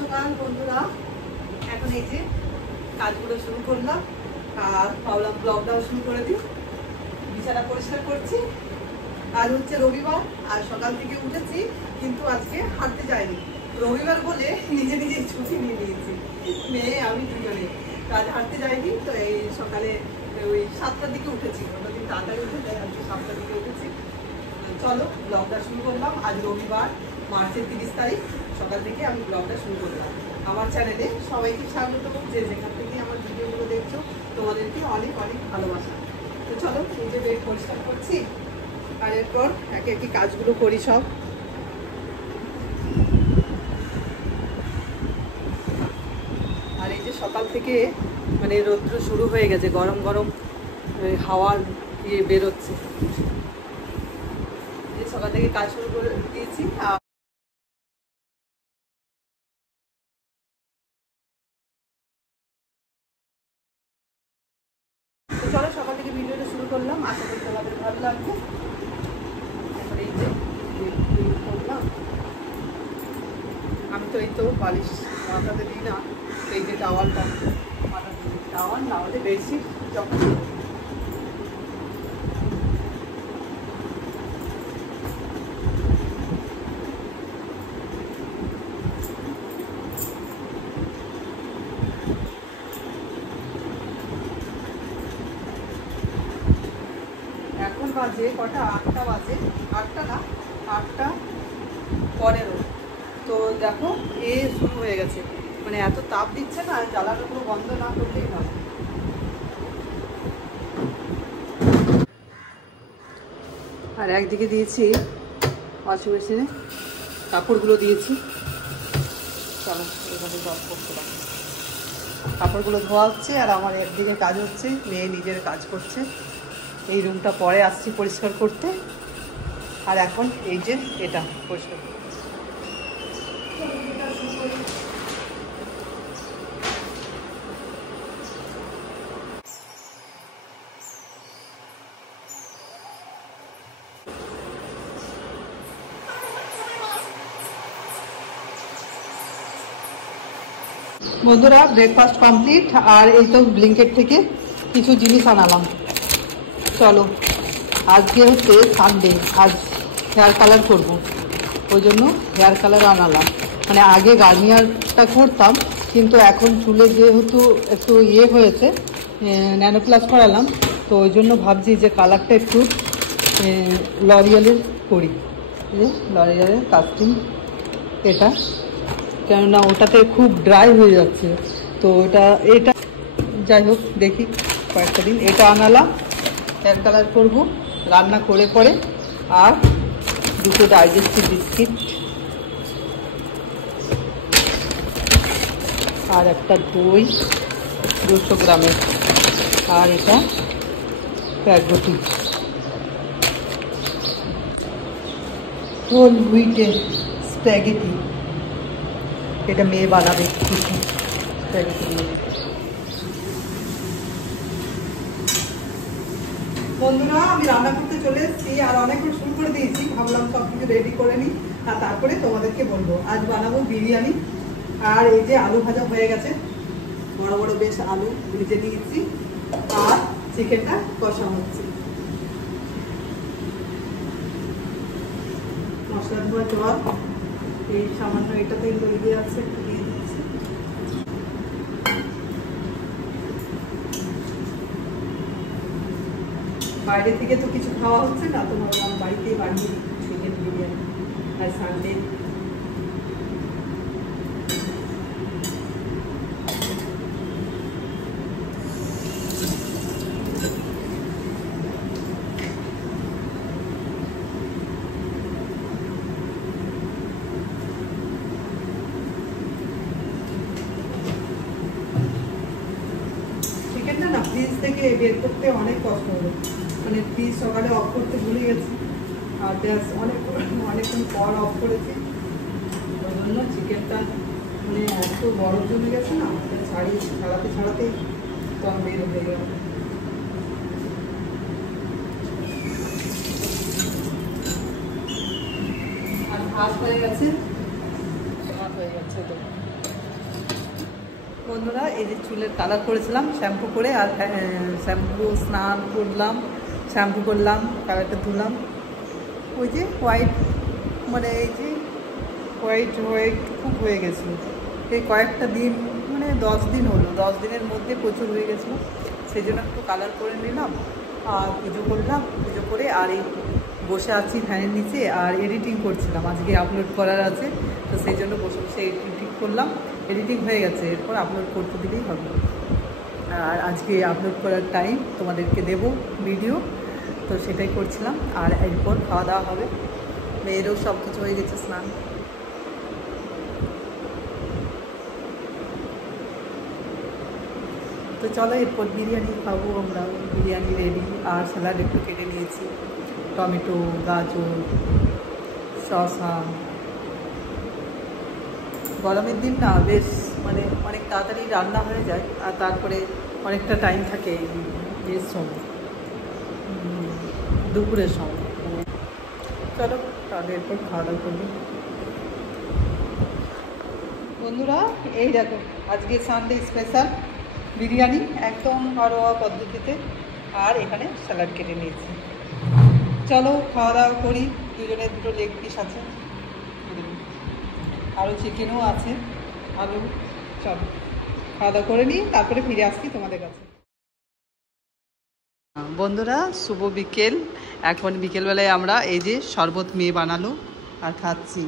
সকাল বন্ধুরা, এখন এই যে কাজগুলো শুরু করলাম আর ভাবলাম ব্লগটাও শুরু করে দিই। বিছানা পরিষ্কার করছি। আজ হচ্ছে রবিবার আর সকাল থেকে উঠেছি, কিন্তু আজকে হাঁটতে যাইনি। রবিবার বলে নিজে নিজে ছুটি নিয়ে নিয়েছি, মেয়ে আমি দুজনে। কাজ হাঁটতে যাইনি, তো এই সকালে ওই 7টার দিকে উঠেছি। অন্যদিন তাড়াতাড়ি উঠে যাই, আজকে 7টার দিকে উঠেছি। চলো ব্লগটা শুরু করলাম। আজ রবিবার, মার্চের 30 তারিখ। সকাল থেকে আমি ব্লগটা শুরু করলাম। আমার চ্যানেলে সবাইকে স্বাগত, যে যেখান থেকে আমার ভিডিওগুলো দেখছো তোমাদেরকে অনেক অনেক ভালোবাসা। তো চলো নিজে বেড পরিষ্কার করছি আর এরপর একে একে কাজগুলো করি সব। আর এই যে সকাল থেকে মানে রৌদ্র শুরু হয়ে গেছে, গরম গরম হাওয়ার ইয়ে বেরোচ্ছে। সকাল থেকে কাজ শুরু করে দিয়েছি। চলো সকাল থেকে ভিডিওটা শুরু করলাম, আশা করি তোমাদের ভালো লাগবে। এখন এই যে করলাম, আমি তো এই তো বালিশ মাথাতে দিই না, এই যে টাওয়ালটা মাথাতে দিই, টাওয়াল না হলে বেডশিট যখন এখন বাজে কটা, 8টা বাজে, 8টা না 8টা 15। তো দেখো এ শুরু হয়ে গেছে, মানে এত তাপ দিচ্ছে না, জ্বালানোগুলো বন্ধ না করলেই হয়। আর একদিকে দিয়েছি ওয়াশিং মেশিনে কাপড়গুলো দিয়েছি। চলো এভাবে জল করতে পারি, কাপড়গুলো ধোয়া হচ্ছে আর আমার একদিকে কাজ হচ্ছে, মেয়ে নিজের কাজ করছে। এই রুমটা পরে আসছি পরিষ্কার করতে, আর এখন এই যে এটা পরিষ্কার করতে। বন্ধুরা ব্রেকফাস্ট কমপ্লিট, আর এই তো ব্লিঙ্কেট থেকে কিছু জিনিস আনালাম। চলো আজকে হচ্ছে সানডে, আজ হেয়ার কালার করব, ওই জন্য হেয়ার কালার আনালাম। মানে আগে গার্নিয়ারটা করতাম, কিন্তু এখন চুলে যেহেতু একটু ইয়ে হয়েছে, ন্যানো প্লাস করালাম, তো ওই জন্য ভাবছি যে কালারটা একটু লরিয়ালের করি। লরিয়ালের কাস্টিং এটা, কেননা ওটাতে খুব ড্রাই হয়ে যাচ্ছে, তো এটা যাই হোক দেখি কয়েকটা দিন এটা আনালাম। হেয়ার কালার করবো রান্না করে পরে। আর দুটো ডাইজেস্টিভ বিস্কিট আর একটা দই 200 গ্রামের, আর এটা প্যাগোটি হোল হুইটের স্প্যাগেটি, এটা মেয়ে বানাবে কিছু স্প্যাগেটি নিয়ে। বন্ধুরা আমি রান্না করতে চলে এসেছি, আর অনেকক্ষণ শুরু করে দিয়েছি, ভাবলাম সব কিছু রেডি করে নিই আর তারপরে তোমাদেরকে বলবো। আজ বানাবো বিরিয়ানি। আর এই যে আলু ভাজা হয়ে গেছে, বড় বড় বেশ আলু ভেজে নিয়েছি, আর চিকেনটা কষা হচ্ছে। মশলা ধোয়া জল, এই সামান্য এটাতে দই দিয়ে আছে, একটু দিয়ে দিচ্ছি। বাইরে থেকে তো কিছু খাওয়া হচ্ছে না, তো ভাবলাম বাড়িতেই বানিয়ে চিকেন বিরিয়ানি। আর সানডে চিকেনটা না ফ্রিজ থেকে বের করতে অনেক কষ্ট হলো, মানে ফ্রিজ সকালে অফ করতে ভুলে গেছি, আর গ্যাস অনেকক্ষণ পর অফ করেছি, ওই জন্য চিকেনটা মানে এত বড় জমে গেছে না, ছাড়াতেই তখন বের হয়ে গেল। আর ভাত হয়ে গেছে, ভাত হয়ে গেছে তো বন্ধুরা, এই যে চুলের কালার করেছিলাম শ্যাম্পু করে, আর স্নান করলাম, শ্যাম্পু করলাম, কালারটা ধুলাম। ওই যে হোয়াইট, মানে এই যে হোয়াইট হোয়াইট খুব হয়ে গেছিলো। এই কয়েকটা দিন, মানে 10 দিন হলো, 10 দিনের মধ্যে প্রচুর হয়ে গেছিলো। সেই জন্য একটু কালার করে নিলাম আর পুজো করলাম। পুজো করে আর এই বসে আছি ফ্যানের নিচে আর এডিটিং করছিলাম, আজকে আপলোড করার আছে, তো সেই জন্য বসে বসে এডিটিং করলাম। এডিটিং হয়ে গেছে, এরপর আপলোড করতে দিলেই হবে। আর আজকে আপলোড করার টাইম তোমাদেরকে দেব ভিডিও, তো সেটাই করছিলাম। আর এরপর খাওয়া দাওয়া হবে, মেয়েরও সব কিছু হয়ে গেছে, স্নান। তো চলো এরপর বিরিয়ানি খাবো আমরা। বিরিয়ানি রেডি, আর স্যালাড একটু কেটে নিয়েছি, টমেটো, গাজর, শসা। গরমের দিন না, বেশ মানে অনেক তাড়াতাড়ি রান্না হয়ে যায়, আর তারপরে অনেকটা টাইম থাকে এর সময়, দুপুরের সময়। চলো তাহলে এরপর খাওয়া দাওয়া করবো। বন্ধুরা, এই দেখো আজকে সানডে স্পেশাল বিরিয়ানি, একদম ঘরোয়া পদ্ধতিতে, আর এখানে স্যালাড কেটে নিয়েছি। চলো খাওয়া দাওয়া করি। দুজনের দুটো লেগ পিস আছে, আরও চিকেনও আছে, আলু। চলো খাওয়া দাওয়া করে নিই, তারপরে ফিরে আসছি তোমাদের কাছে। বন্ধুরা, শুভ বিকেল। এখন বিকেলবেলায় আমরা এই যে শরবত মেয়ে বানালো আর খাচ্ছি।